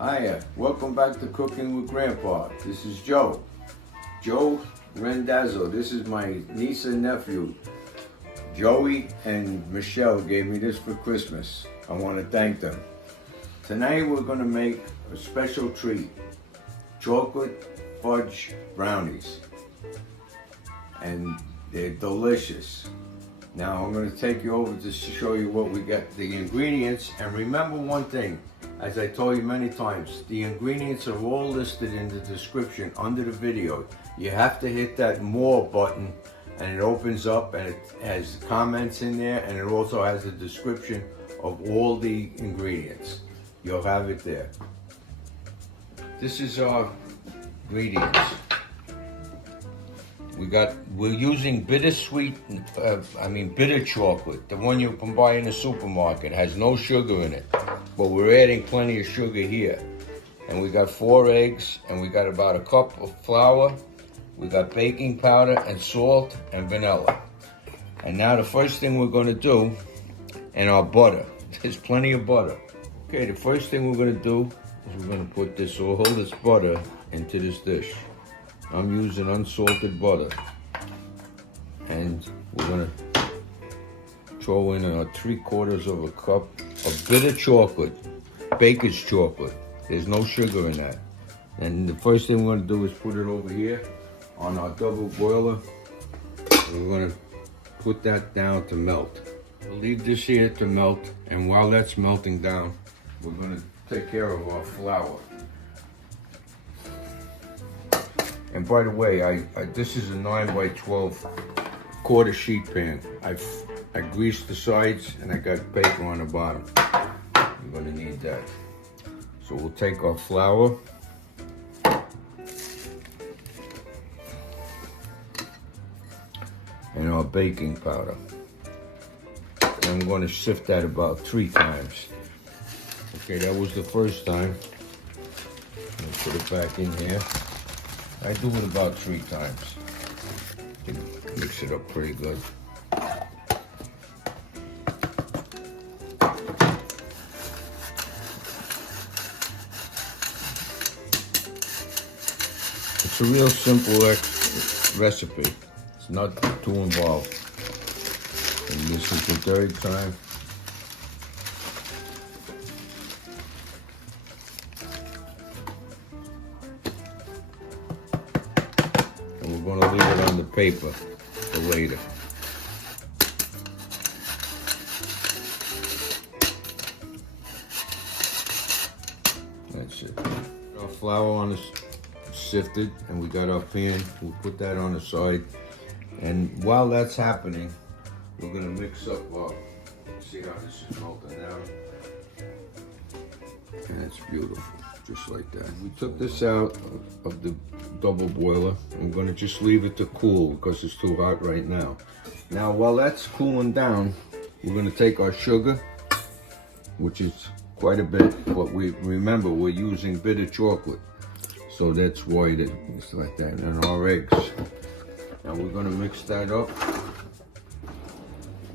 Hiya, welcome back to Cooking with Grandpa. This is Joe Rendazzo. This is my niece and nephew. Joey and Michelle gave me this for Christmas. I want to thank them. Tonight we're going to make a special treat. Chocolate fudge brownies. And they're delicious. Now I'm going to take you over to show you what we got, the ingredients. And remember one thing, as I told you many times, the ingredients are all listed in the description under the video. You have to hit that more button and it opens up and it has comments in there, and it also has a description of all the ingredients. You'll have it there. This is our ingredients. We're using bitter chocolate. The one you can buy in the supermarket has no sugar in it, but we're adding plenty of sugar here. And we got 4 eggs, and we got about a cup of flour. We got baking powder and salt and vanilla. And now the first thing we're gonna do, and our butter. There's plenty of butter. Okay, the first thing we're gonna do is we're gonna put all this butter into this dish. I'm using unsalted butter. And we're gonna throw in 3/4 of a cup of bitter chocolate, baker's chocolate. There's no sugar in that. And the first thing we're gonna do is put it over here on our double boiler. And we're gonna put that down to melt. We'll leave this here to melt, and while that's melting down, we're gonna take care of our flour. And by the way, this is a 9x12 quarter sheet pan. I greased the sides and I got paper on the bottom. You're gonna need that. So we'll take our flour and our baking powder. And I'm gonna sift that about 3 times. Okay, that was the first time. Put it back in here. I do it about 3 times. Mix it up pretty good. It's a real simple recipe. It's not too involved. And this is the 3rd time. And we're going to leave it on the paper for later. That's it. Our flour on the sifted, and we got our pan. We'll put that on the side. And while that's happening, we're going to mix up our, see how this is melting down? And it's beautiful, just like that. We took this out of the double boiler. I'm going to just leave it to cool because it's too hot right now. Now, while that's cooling down, we're going to take our sugar, which is quite a bit, but remember we're using bitter chocolate, so that's why it's like that. And our eggs. Now we're going to mix that up.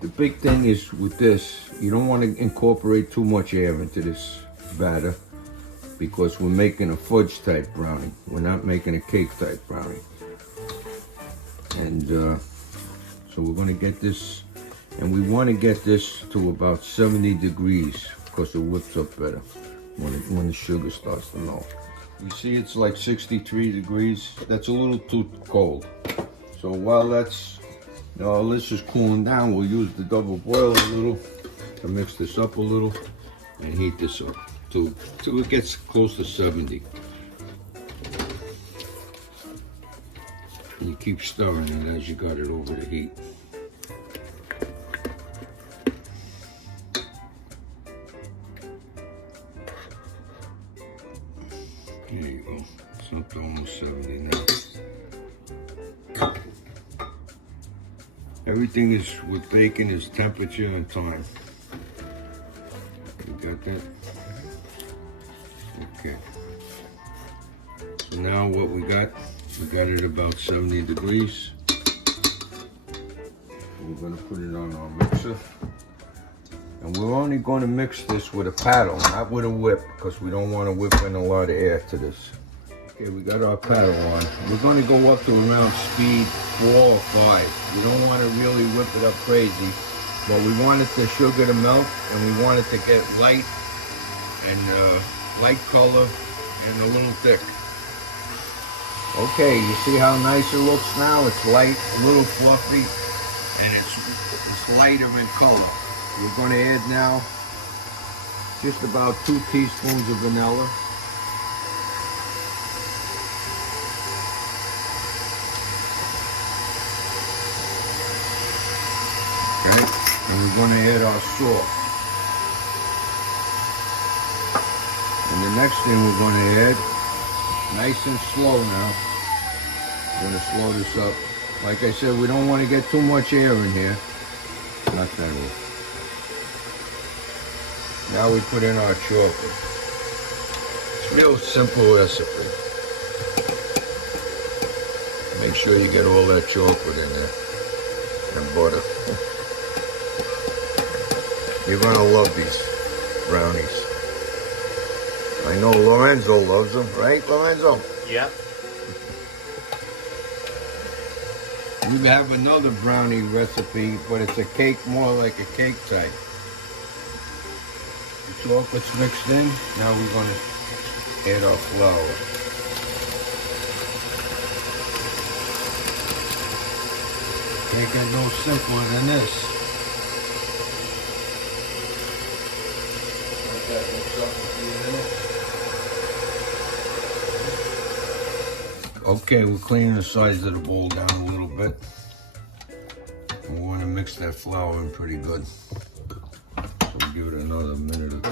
The big thing is with this, you don't want to incorporate too much air into this batter, because we're making a fudge type brownie. We're not making a cake type brownie. And so we're going to get this, and we want to get this to about 70 degrees because it whips up better when the sugar starts to melt. You see it's like 63 degrees. That's a little too cold. So while this is cooling down, we'll use the double boiler a little to mix this up a little and heat this up till it gets close to 70. And you keep stirring it as you got it over the heat. There you go. It's up to almost 70 now. Everything is with bacon is temperature and time. You got that? Okay. So now what we got it about 70 degrees. We're gonna put it on our mixer. And And we're only going to mix this with a paddle, not with a whip, because we don't want to whip in a lot of air to this. Okay, we got our paddle on. We're going to go up to around speed 4 or 5. We don't want to really whip it up crazy, but we want the sugar to melt, and we want it to get light and light color and a little thick. Okay, you see how nice it looks now? It's light, a little fluffy, and it's lighter in color. We're going to add now just about 2 teaspoons of vanilla. Okay, and we're going to add our salt. And the next thing we're going to add, nice and slow now. We're going to slow this up. Like I said, we don't want to get too much air in here. Not that way. Now we put in our chocolate. It's a real simple recipe. Make sure you get all that chocolate in there and butter. You're gonna love these brownies. I know Lorenzo loves them, right, Lorenzo? Yeah. We have another brownie recipe, but it's a cake, more like a cake type. The chocolate's mixed in. Now we're going to add our flour. Can't get no simpler than this. Let that mix up a few minutes. Okay, we're cleaning the sides of the bowl down a little bit. We want to mix that flour in pretty good. So we'll give it another minute or 2.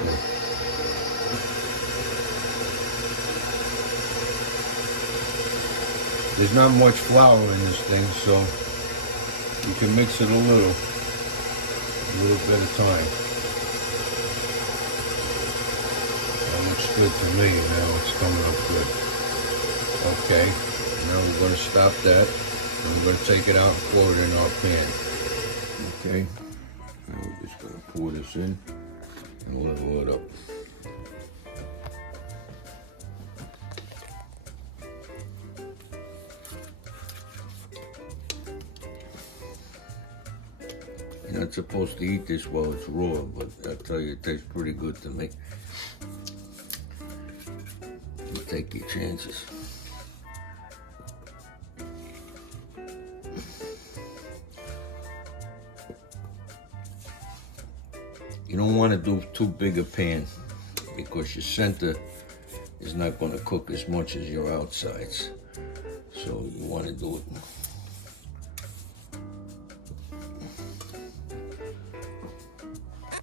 There's not much flour in this thing, so you can mix it a little bit of time. That looks good to me. Now it's coming up good. Okay, now we're going to stop that, and we're going to take it out and pour it in our pan. Okay, now we're just going to pour this in and level it up. You're not supposed to eat this while it's raw, but I'll tell you, it tastes pretty good to me. You take your chances. You don't want to do too big a pan because your center is not going to cook as much as your outsides. So you want to do it.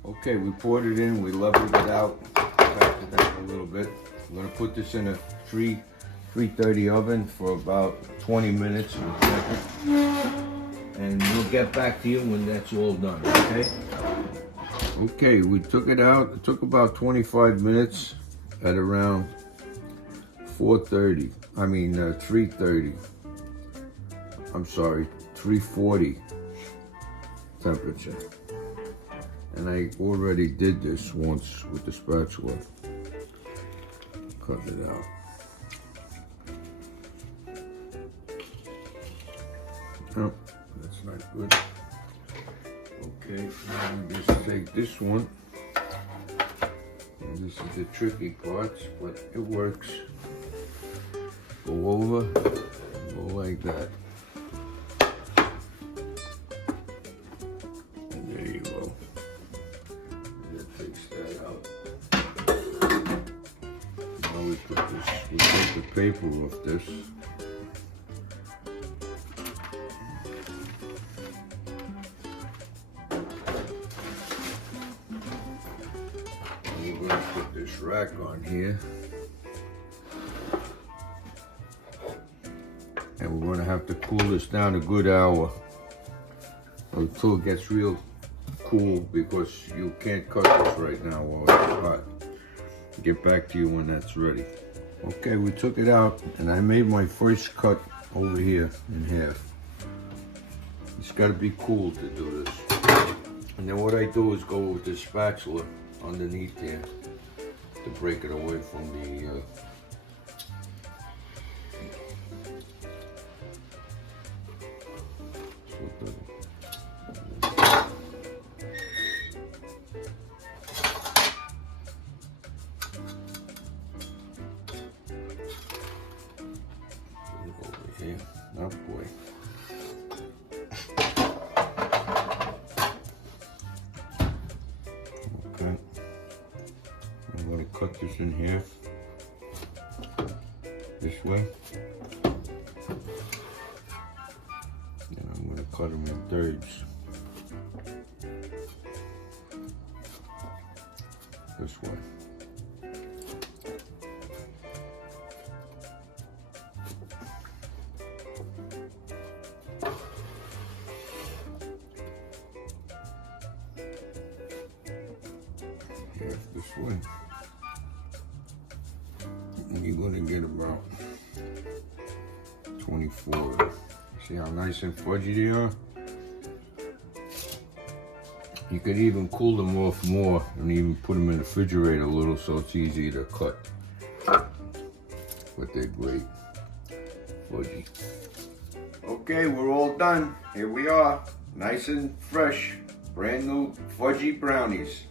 Okay, we poured it in, we leveled it out, backed it down a little bit. I'm going to put this in a 330 oven for about 20 minutes. And we'll get back to you when that's all done, okay? Okay, we took it out. It took about 25 minutes at around 330. I'm sorry, 340 temperature. And I already did this once with the spatula. Cut it out. Oh, that's not good. Okay, now we just take this one. And this is the tricky parts, but it works. Go over, go like that. And there you go. And that takes that out. Now we take the paper off this. We're going to put this rack on here. And we're going to have to cool this down a good hour until it gets real cool, because you can't cut this right now while it's hot. Get back to you when that's ready. Okay, we took it out and I made my first cut over here in half. It's got to be cool to do this. And then what I do is go with the spatula underneath there to break it away from the over here. Oh boy. Okay. I'm going to cut this in half this way. And I'm going to cut them in thirds this way. Half this way. And you're going to get about 24. See how nice and fudgy they are? You could even cool them off more and even put them in the refrigerator a little so it's easier to cut. But they're great. Fudgy. Okay, we're all done. Here we are. Nice and fresh. Brand new fudgy brownies.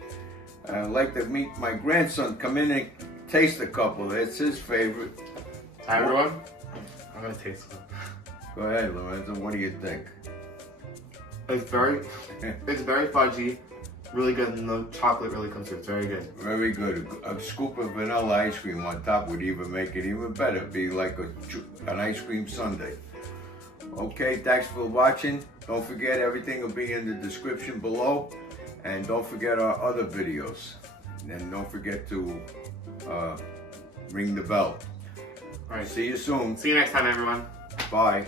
I'd like to meet my grandson. Come in and taste a couple. It's his favorite. Hi everyone. I'm gonna taste one. Go ahead, Lorenzo. What do you think? It's very fudgy, really good, and the chocolate really comes through. It's very good. Very good. A scoop of vanilla ice cream on top would even make it even better. Be like an ice cream sundae. Okay, thanks for watching. Don't forget, everything will be in the description below. And don't forget our other videos. And don't forget to ring the bell. All right. See you soon. See you next time, everyone. Bye.